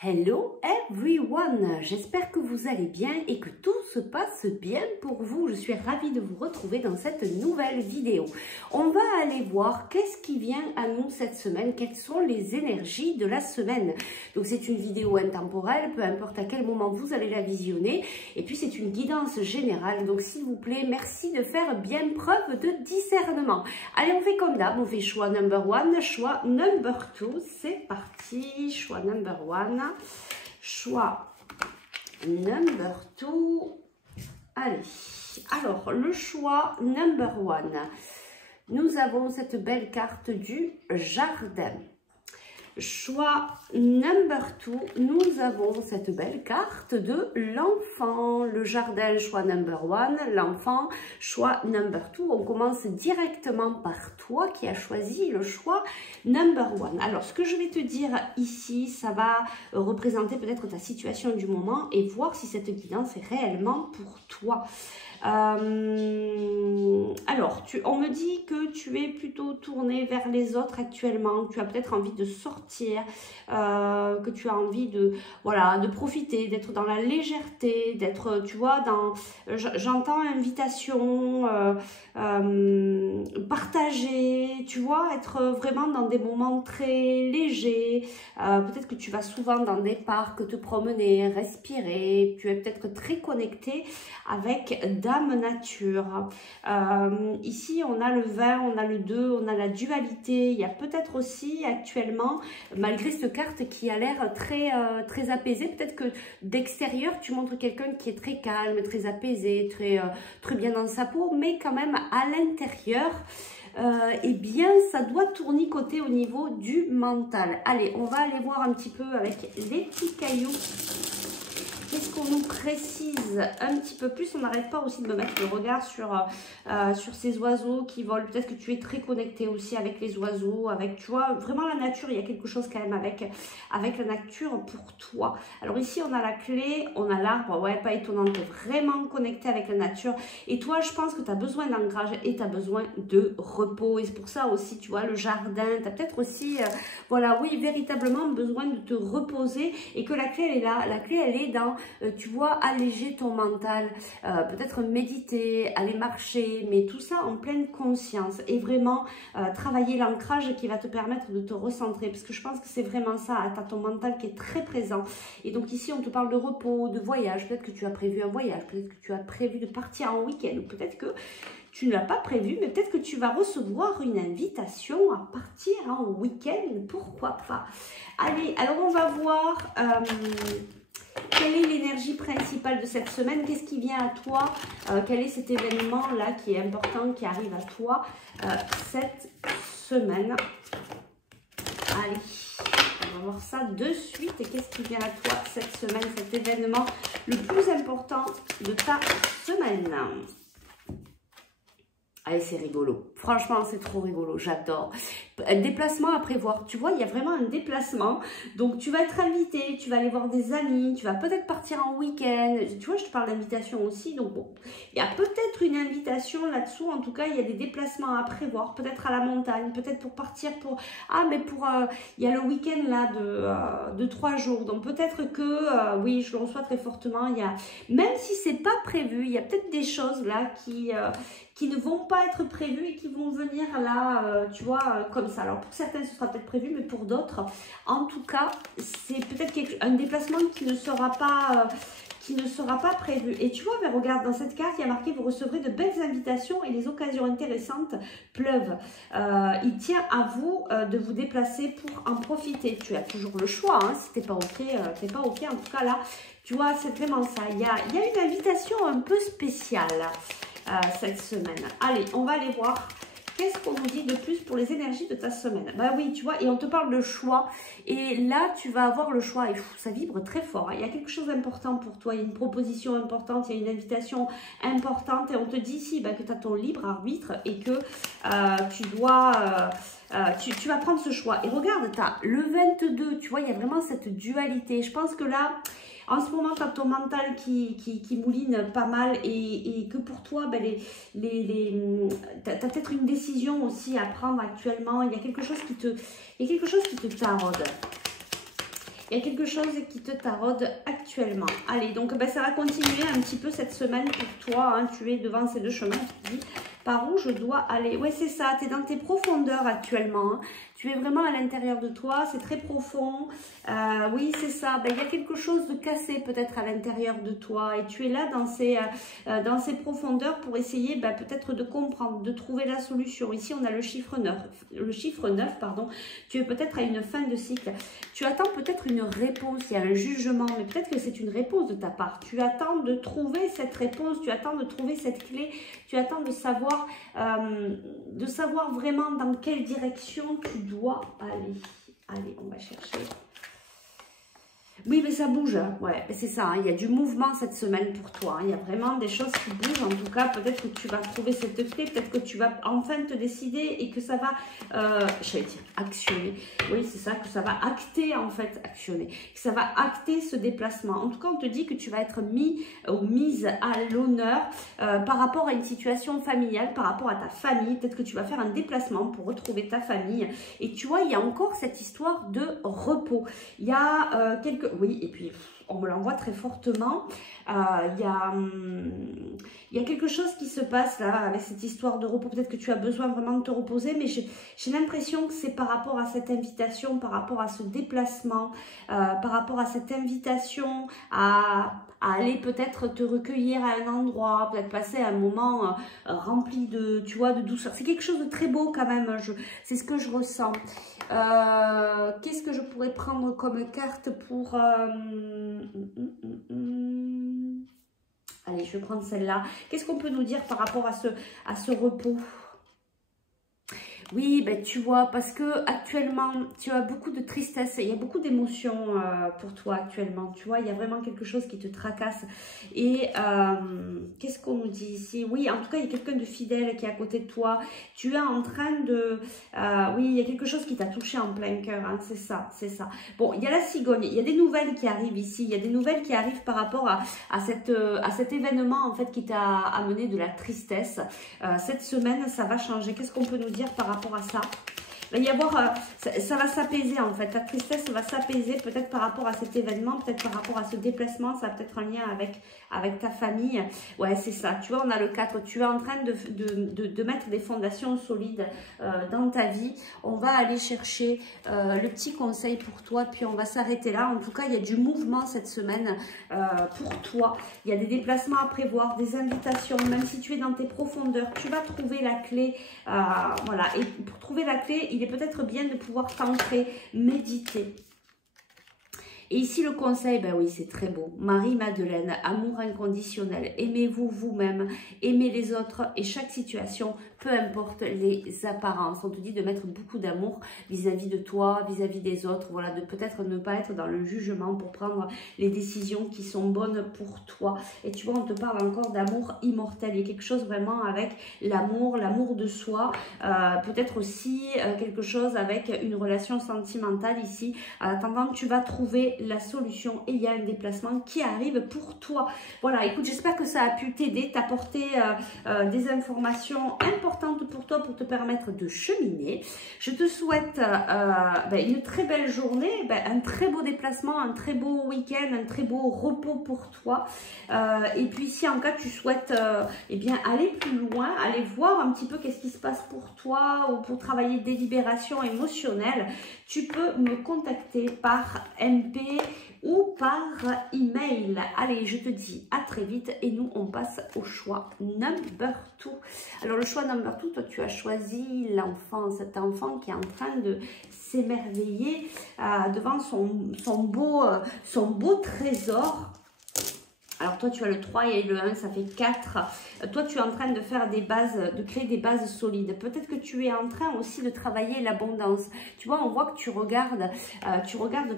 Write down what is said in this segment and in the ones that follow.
Hello everyone, j'espère que vous allez bien et que tout se passe bien pour vous. Je suis ravie de vous retrouver dans cette nouvelle vidéo. On va aller voir qu'est-ce qui vient à nous cette semaine, quelles sont les énergies de la semaine. Donc c'est une vidéo intemporelle, peu importe à quel moment vous allez la visionner. Et puis c'est une guidance générale, donc s'il vous plaît, merci de faire bien preuve de discernement. Allez, on fait comme d'hab, on fait choix number 1, choix number 2, c'est parti, choix number 1. Choix number 2. Allez, alors le choix number 1. Nous avons cette belle carte du jardin. Choix number 2, nous avons cette belle carte de l'enfant. Le jardin, choix number 1, l'enfant, choix number 2. On commence directement par toi qui as choisi le choix number 1. Alors, ce que je vais te dire ici, ça va représenter peut-être ta situation du moment et voir si cette guidance est réellement pour toi. Alors, on me dit que tu es plutôt tourné vers les autres actuellement, que tu as peut-être envie de sortir, que tu as envie de, voilà, de profiter, d'être dans la légèreté, d'être, tu vois, dans, j'entends invitation, partager, tu vois, être vraiment dans des moments très légers, peut-être que tu vas souvent dans des parcs, te promener, respirer, tu es peut-être très connecté avec Dame Nature. Ici, on a le 20, on a le 2, on a la dualité. Il y a peut-être aussi actuellement, malgré cette carte qui a l'air très, très apaisée, peut-être que d'extérieur, tu montres quelqu'un qui est très calme, très apaisé, très bien dans sa peau, mais quand même à l'intérieur, eh bien, ça doit tournicoter au niveau du mental. Allez, on va aller voir un petit peu avec les petits cailloux. Qu'est-ce qu'on nous précise un petit peu plus? On n'arrête pas aussi de me mettre le regard sur ces oiseaux qui volent. Peut-être que tu es très connecté aussi avec les oiseaux, avec, tu vois, vraiment la nature. Il y a quelque chose quand même avec la nature pour toi. Alors ici, on a la clé, on a l'arbre. Ouais, pas étonnant, tu es vraiment connecté avec la nature. Et toi, je pense que tu as besoin d'ancrage et tu as besoin de repos. Et c'est pour ça aussi, tu vois, le jardin. Tu as peut-être aussi, voilà, oui, véritablement besoin de te reposer et que la clé, elle est là. La clé, elle est dans... tu vois, alléger ton mental, peut-être méditer, aller marcher, mais tout ça en pleine conscience et vraiment travailler l'ancrage qui va te permettre de te recentrer, parce que je pense que c'est vraiment ça, tu as ton mental qui est très présent. Et donc ici, on te parle de repos, de voyage, peut-être que tu as prévu un voyage, peut-être que tu as prévu de partir en week-end, ou peut-être que tu ne l'as pas prévu, mais peut-être que tu vas recevoir une invitation à partir en week-end, pourquoi pas. Allez, alors on va voir... quelle est l'énergie principale de cette semaine? Qu'est-ce qui vient à toi? Quel est cet événement-là qui est important, qui arrive à toi cette semaine? Allez, on va voir ça de suite. Qu'est-ce qui vient à toi cette semaine, cet événement le plus important de ta semaine? Allez, c'est rigolo. Franchement, c'est trop rigolo. J'adore. Déplacement à prévoir. Tu vois, il y a vraiment un déplacement. Donc, tu vas être invité, tu vas aller voir des amis, tu vas peut-être partir en week-end. Tu vois, je te parle d'invitation aussi. Donc, bon, il y a peut-être une invitation là-dessous. En tout cas, il y a des déplacements à prévoir. Peut-être à la montagne, peut-être pour partir pour... Ah, mais pour... il y a le week-end là de 3 jours. Donc, peut-être que... oui, je le reçois très fortement. Il y a... Même si c'est pas prévu, il y a peut-être des choses là qui ne vont pas être prévues et qui vont venir là, tu vois, comme ça. Alors pour certains, ce sera peut-être prévu, mais pour d'autres, en tout cas, c'est peut-être un déplacement qui ne sera pas prévu. Et tu vois, mais regarde, dans cette carte, il y a marqué « Vous recevrez de belles invitations et les occasions intéressantes pleuvent ». Il tient à vous de vous déplacer pour en profiter. Tu as toujours le choix, hein, si t'es pas OK, en tout cas là, tu vois, c'est vraiment ça. Il y a une invitation un peu spéciale cette semaine. Allez, on va aller voir qu'est-ce qu'on nous dit de plus pour les énergies de ta semaine. Bah oui, tu vois, et on te parle de choix. Et là, tu vas avoir le choix. Et ça vibre très fort. Hein. Il y a quelque chose d'important pour toi. Il y a une proposition importante. Il y a une invitation importante. Et on te dit ici bah, que tu as ton libre arbitre et que tu dois... tu vas prendre ce choix. Et regarde, tu as le 22. Tu vois, il y a vraiment cette dualité. Je pense que là... En ce moment, tu as ton mental qui mouline pas mal et que pour toi, ben, tu as peut-être une décision aussi à prendre actuellement. Il y a quelque chose qui te taraude. Il y a quelque chose qui te taraude actuellement. Allez, donc ben, ça va continuer un petit peu cette semaine pour toi. Hein. Tu es devant ces deux chemins. Tu te dis, par où je dois aller? Ouais, c'est ça. Tu es dans tes profondeurs actuellement. Hein. Tu es vraiment à l'intérieur de toi. C'est très profond. Oui, c'est ça. Ben, il y a quelque chose de cassé peut-être à l'intérieur de toi. Et tu es là dans ces profondeurs pour essayer ben, peut-être de comprendre, de trouver la solution. Ici, on a le chiffre 9. Le chiffre 9, pardon. Tu es peut-être à une fin de cycle. Tu attends peut-être une réponse. Il y a un jugement. Mais peut-être que c'est une réponse de ta part. Tu attends de trouver cette réponse. Tu attends de trouver cette clé. Tu attends de savoir vraiment dans quelle direction tu dois aller. Allez, on va chercher. Oui, mais ça bouge, hein. Ouais, c'est ça, hein. Il y a du mouvement cette semaine pour toi, hein. Il y a vraiment des choses qui bougent, en tout cas, peut-être que tu vas trouver cette clé, peut-être que tu vas enfin te décider et que ça va, j'allais dire, actionner. Oui, c'est ça, que ça va acter, en fait, actionner. Que ça va acter ce déplacement. En tout cas, on te dit que tu vas être mise à l'honneur par rapport à une situation familiale, par rapport à ta famille. Peut-être que tu vas faire un déplacement pour retrouver ta famille. Et tu vois, il y a encore cette histoire de repos. Il y a oui, et puis on me l'envoie très fortement. Il y a quelque chose qui se passe là avec cette histoire de repos. Peut-être que tu as besoin vraiment de te reposer, mais j'ai l'impression que c'est par rapport à cette invitation, par rapport à ce déplacement, par rapport à cette invitation à aller peut-être te recueillir à un endroit, peut-être passer un moment rempli de, tu vois, de douceur. C'est quelque chose de très beau quand même, c'est ce que je ressens. Qu'est-ce que je pourrais prendre comme carte pour... Allez, je vais prendre celle-là. Qu'est-ce qu'on peut nous dire par rapport à ce repos ? Oui, ben tu vois, parce que actuellement, tu as beaucoup de tristesse, il y a beaucoup d'émotions pour toi actuellement, tu vois, il y a vraiment quelque chose qui te tracasse. Et qu'est-ce qu'on nous dit ici? Oui, en tout cas, il y a quelqu'un de fidèle qui est à côté de toi. Tu es en train de... oui, il y a quelque chose qui t'a touché en plein cœur, hein, c'est ça, c'est ça. Bon, il y a la cigogne, il y a des nouvelles qui arrivent ici, il y a des nouvelles qui arrivent par rapport à cet événement, en fait, qui t'a amené de la tristesse. Cette semaine, ça va changer. Qu'est-ce qu'on peut nous dire par rapport à ça? Il va y avoir, ça va s'apaiser en fait, ta tristesse va s'apaiser peut-être par rapport à cet événement, peut-être par rapport à ce déplacement, ça a peut-être un lien avec ta famille. Ouais, c'est ça, tu vois, on a le 4, tu es en train de mettre des fondations solides dans ta vie. On va aller chercher le petit conseil pour toi, puis on va s'arrêter là. En tout cas, il y a du mouvement cette semaine pour toi. Il y a des déplacements à prévoir, des invitations, même si tu es dans tes profondeurs, tu vas trouver la clé. Voilà, et pour trouver la clé, il est peut-être bien de pouvoir t'ancrer, méditer. Et ici, le conseil, ben oui, c'est très beau. Marie-Madeleine, amour inconditionnel. Aimez-vous vous-même, aimez les autres et chaque situation, peu importe les apparences. On te dit de mettre beaucoup d'amour vis-à-vis de toi, vis-à-vis des autres. Voilà, de peut-être ne pas être dans le jugement pour prendre les décisions qui sont bonnes pour toi. Et tu vois, on te parle encore d'amour immortel. Il y a quelque chose vraiment avec l'amour de soi. Peut-être aussi quelque chose avec une relation sentimentale ici. En attendant, tu vas trouver la solution et il y a un déplacement qui arrive pour toi. Voilà, écoute, j'espère que ça a pu t'aider, t'apporter des informations importantes pour toi pour te permettre de cheminer. Je te souhaite une très belle journée, un très beau déplacement, un très beau week-end, un très beau repos pour toi. Et puis si en cas tu souhaites eh bien, aller plus loin, aller voir un petit peu qu'est-ce qui se passe pour toi ou pour travailler des libérations émotionnelles, tu peux me contacter par MP ou par email. Allez, je te dis à très vite et nous on passe au choix number 2. Alors le choix number 2, toi tu as choisi l'enfant, cet enfant qui est en train de s'émerveiller devant son beau trésor. Alors toi tu as le 3 et le 1, ça fait 4. Toi tu es en train de faire des bases, de créer des bases solides. Peut-être que tu es en train aussi de travailler l'abondance. Tu vois, on voit que tu regardes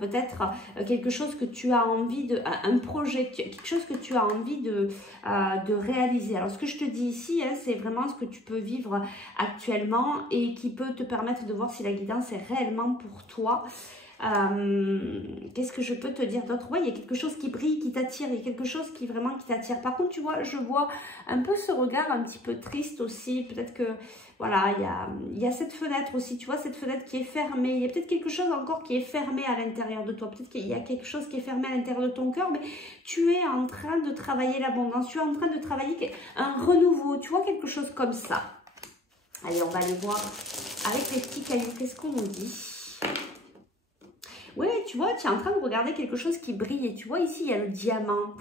peut-être quelque chose que tu as envie de, un projet, quelque chose que tu as envie de réaliser. Alors ce que je te dis ici, hein, c'est vraiment ce que tu peux vivre actuellement et qui peut te permettre de voir si la guidance est réellement pour toi. Qu'est-ce que je peux te dire d'autre? Ouais, il y a quelque chose qui brille, qui t'attire, il y a quelque chose qui vraiment qui t'attire. Par contre, tu vois, je vois un peu ce regard un petit peu triste aussi. Peut-être que, voilà, il y a cette fenêtre aussi, tu vois, cette fenêtre qui est fermée. Il y a peut-être quelque chose encore qui est fermé à l'intérieur de toi. Peut-être qu'il y a quelque chose qui est fermé à l'intérieur de ton cœur, mais tu es en train de travailler l'abondance. Tu es en train de travailler un renouveau, tu vois, quelque chose comme ça. Allez, on va aller voir avec les petits cailloux, qu'est-ce qu'on nous dit? Oui, tu vois, tu es en train de regarder quelque chose qui brille. Et tu vois, ici, il y a le diamant.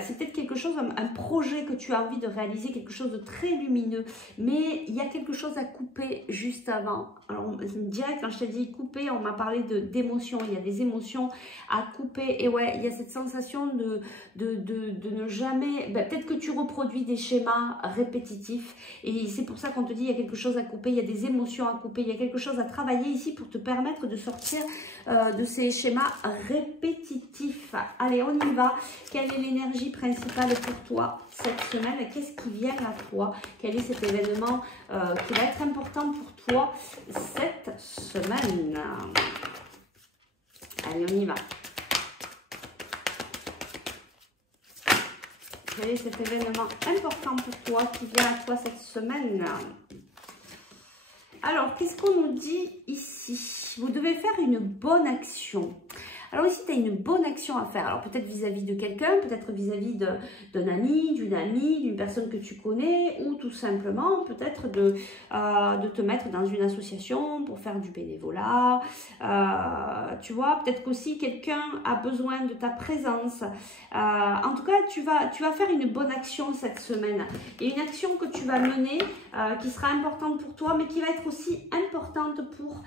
C'est peut-être quelque chose, un projet que tu as envie de réaliser, quelque chose de très lumineux. Mais il y a quelque chose à couper juste avant. Alors, direct, quand je t'ai dit couper, on m'a parlé d'émotions. Il y a des émotions à couper. Et ouais, il y a cette sensation de ne jamais... Ben, peut-être que tu reproduis des schémas répétitifs. Et c'est pour ça qu'on te dit, il y a quelque chose à couper. Il y a des émotions à couper. Il y a quelque chose à travailler ici pour te permettre de sortir de ces schémas répétitifs. Allez, on y va. Quelle est l'énergie principale pour toi cette semaine? Qu'est-ce qui vient à toi? Quel est cet événement qui va être important pour toi cette semaine? Allez, on y va. Quel est cet événement important pour toi qui vient à toi cette semaine? Alors, qu'est-ce qu'on nous dit ici? Vous devez faire une bonne action. Alors ici, tu as une bonne action à faire. Alors peut-être vis-à-vis de quelqu'un, peut-être vis-à-vis d'un ami, d'une amie, d'une personne que tu connais, ou tout simplement peut-être de te mettre dans une association pour faire du bénévolat. Tu vois, peut-être qu'aussi quelqu'un a besoin de ta présence. En tout cas, tu vas faire une bonne action cette semaine. Et une action que tu vas mener qui sera importante pour toi, mais qui va être aussi importante pour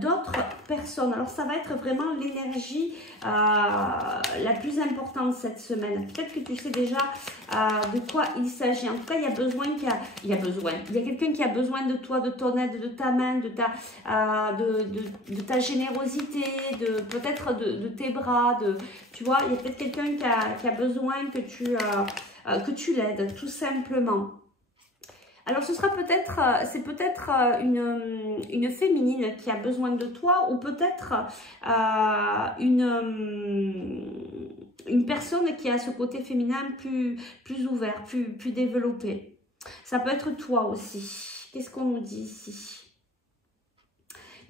d'autres personnes. Alors ça va être vraiment l'énergie la plus importante cette semaine. Peut-être que tu sais déjà de quoi il s'agit. En tout cas, il y a quelqu'un qui a besoin de toi, de ton aide, de ta main, de ta générosité, peut-être de tes bras, tu vois, il y a peut-être quelqu'un qui a besoin que tu l'aides, tout simplement. Alors, c'est peut-être une féminine qui a besoin de toi, ou peut-être une personne qui a ce côté féminin plus ouvert, plus développé. Ça peut être toi aussi. Qu'est-ce qu'on nous dit ici?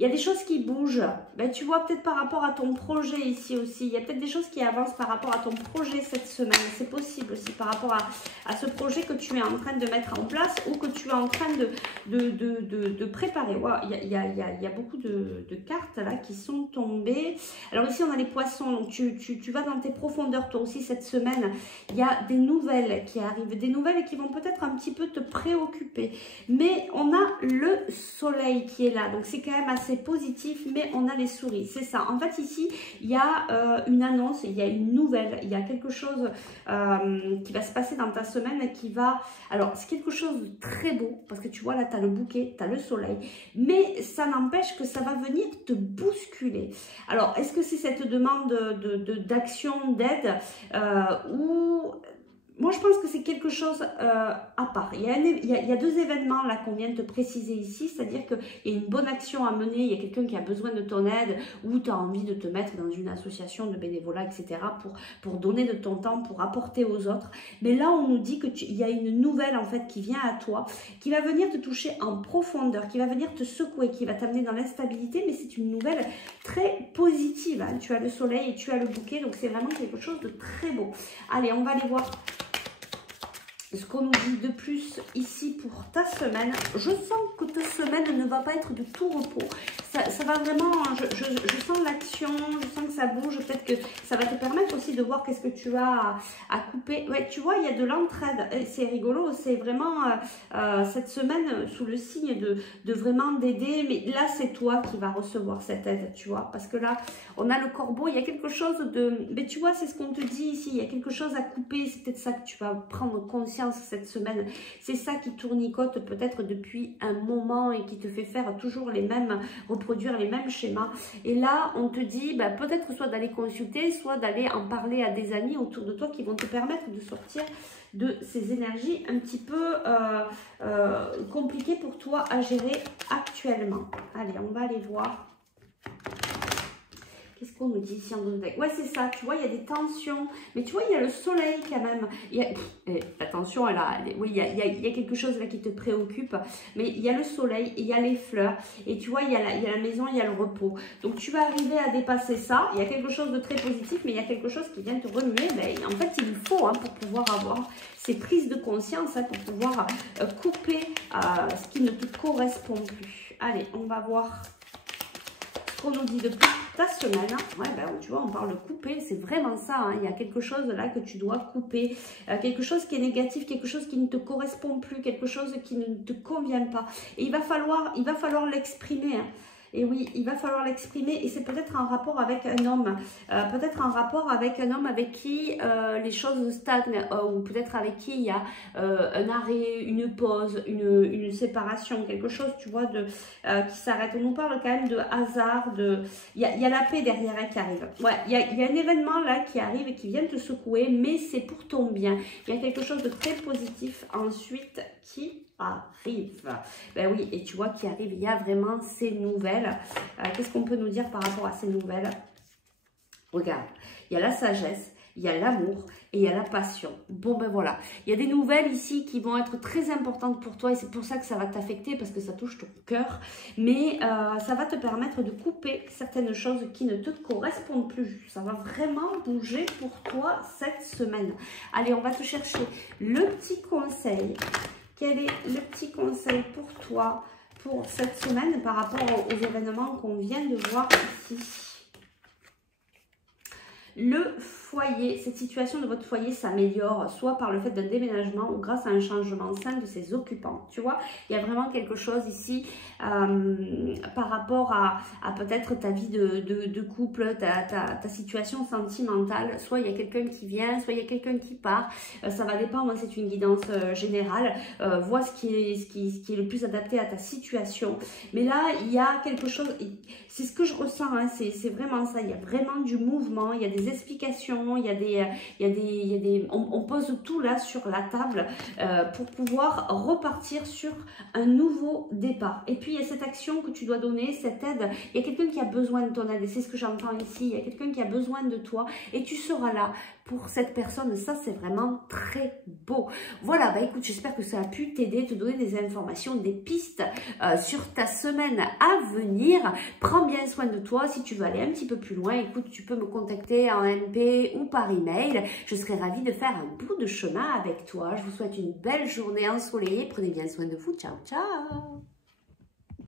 Il y a des choses qui bougent. Ben, tu vois, peut-être par rapport à ton projet ici aussi. Il y a peut-être des choses qui avancent par rapport à ton projet cette semaine. C'est possible aussi par rapport à ce projet que tu es en train de mettre en place ou que tu es en train de préparer. Wow, il y a beaucoup de cartes là qui sont tombées. Alors ici, on a les poissons. Donc, tu vas dans tes profondeurs toi aussi cette semaine. Il y a des nouvelles qui arrivent. Des nouvelles qui vont peut-être un petit peu te préoccuper. Mais on a le soleil qui est là. Donc, c'est quand même assez positif, mais on a les souris, c'est ça. En fait, ici, il y a une annonce, il y a une nouvelle, il y a quelque chose qui va se passer dans ta semaine qui va... Alors, c'est quelque chose de très beau, parce que tu vois, là, tu as le bouquet, tu as le soleil, mais ça n'empêche que ça va venir te bousculer. Alors, est-ce que c'est cette demande d'action, d'aide, ou... Moi, je pense que c'est quelque chose à part. Il y a deux événements là qu'on vient de te préciser ici, c'est-à-dire qu'il y a une bonne action à mener, il y a quelqu'un qui a besoin de ton aide ou tu as envie de te mettre dans une association de bénévolat, etc. pour donner de ton temps, pour apporter aux autres. Mais là, on nous dit qu'il y a une nouvelle en fait qui vient à toi, qui va venir te toucher en profondeur, qui va venir te secouer, qui va t'amener dans l'instabilité, mais c'est une nouvelle très positive. Hein. Tu as le soleil et tu as le bouquet, donc c'est vraiment quelque chose de très beau. Allez, on va aller voir ce qu'on nous dit de plus ici pour ta semaine. Je sens que ta semaine ne va pas être de tout repos. Ça va vraiment, je sens l'action, je sens que ça bouge. Peut-être que ça va te permettre aussi de voir qu'est-ce que tu as à couper. Ouais, tu vois, il y a de l'entraide. C'est rigolo, c'est vraiment cette semaine sous le signe de vraiment d'aider. Mais là, c'est toi qui vas recevoir cette aide, tu vois. Parce que là, on a le corbeau, il y a quelque chose de... Mais tu vois, c'est ce qu'on te dit ici. Il y a quelque chose à couper. C'est peut-être ça que tu vas prendre conscience cette semaine. C'est ça qui tournicote peut-être depuis un moment et qui te fait faire toujours les mêmes, reproduire les mêmes schémas. Et là, on te dit bah, peut-être soit d'aller consulter, soit d'aller en parler à des amis autour de toi qui vont te permettre de sortir de ces énergies un petit peu compliquées pour toi à gérer actuellement. Allez, on va aller voir Qu'est-ce qu'on nous dit ici en dos de deck? Ouais, c'est ça, tu vois, il y a des tensions. Mais tu vois, il y a le soleil quand même. La tension, oui, il y a quelque chose là qui te préoccupe. Mais il y a le soleil, il y a les fleurs. Et tu vois, il y a la maison, il y a le repos. Donc, tu vas arriver à dépasser ça. Il y a quelque chose de très positif, mais il y a quelque chose qui vient te remuer. Ben, en fait, il faut hein, pour pouvoir avoir ces prises de conscience, hein, pour pouvoir couper ce qui ne te correspond plus. Allez, on va voir ce qu'on nous dit depuis ta semaine. Ouais, ben, tu vois, on parle de couper, c'est vraiment ça. Hein. Il y a quelque chose là que tu dois couper. Quelque chose qui est négatif, quelque chose qui ne te correspond plus, quelque chose qui ne te convient pas. Et il va falloir l'exprimer. Hein. Et oui, il va falloir l'exprimer et c'est peut-être un rapport avec un homme. Peut-être un rapport avec un homme avec qui les choses stagnent ou peut-être avec qui il y a un arrêt, une pause, une séparation, quelque chose, tu vois, qui s'arrête. On nous parle quand même de hasard, il y a la paix derrière elle qui arrive. Ouais, il y a un événement là qui arrive et qui vient te secouer, mais c'est pour ton bien. Il y a quelque chose de très positif ensuite qui arrive. Ben oui, et tu vois qui arrive, il y a vraiment ces nouvelles. Qu'est-ce qu'on peut nous dire par rapport à ces nouvelles? Regarde, il y a la sagesse, il y a l'amour et il y a la passion. Bon ben voilà, il y a des nouvelles ici qui vont être très importantes pour toi et c'est pour ça que ça va t'affecter parce que ça touche ton cœur. Mais ça va te permettre de couper certaines choses qui ne te correspondent plus. Ça va vraiment bouger pour toi cette semaine. Allez, on va te chercher le petit conseil. Quel est le petit conseil pour toi pour cette semaine par rapport aux événements qu'on vient de voir ici? Le foyer, cette situation de votre foyer s'améliore, soit par le fait d'un déménagement ou grâce à un changement sain de ses occupants. Tu vois, il y a vraiment quelque chose ici par rapport à peut-être ta vie de couple, ta situation sentimentale. Soit il y a quelqu'un qui vient, soit il y a quelqu'un qui part. Ça va dépendre, c'est une guidance générale. Vois ce qui est le plus adapté à ta situation. Mais là, il y a quelque chose, c'est ce que je ressens, hein, c'est vraiment ça. Il y a vraiment du mouvement, il y a des explications, on pose tout là sur la table pour pouvoir repartir sur un nouveau départ. Et puis il y a cette action que tu dois donner, cette aide. Il y a quelqu'un qui a besoin de ton aide et c'est ce que j'entends ici. Il y a quelqu'un qui a besoin de toi et tu seras là pour cette personne. Ça, c'est vraiment très beau. Voilà, bah écoute, j'espère que ça a pu t'aider, te donner des informations, des pistes sur ta semaine à venir. Prends bien soin de toi. Si tu veux aller un petit peu plus loin, écoute, tu peux me contacter en MP ou par email. Je serai ravie de faire un bout de chemin avec toi. Je vous souhaite une belle journée ensoleillée. Prenez bien soin de vous. Ciao, ciao.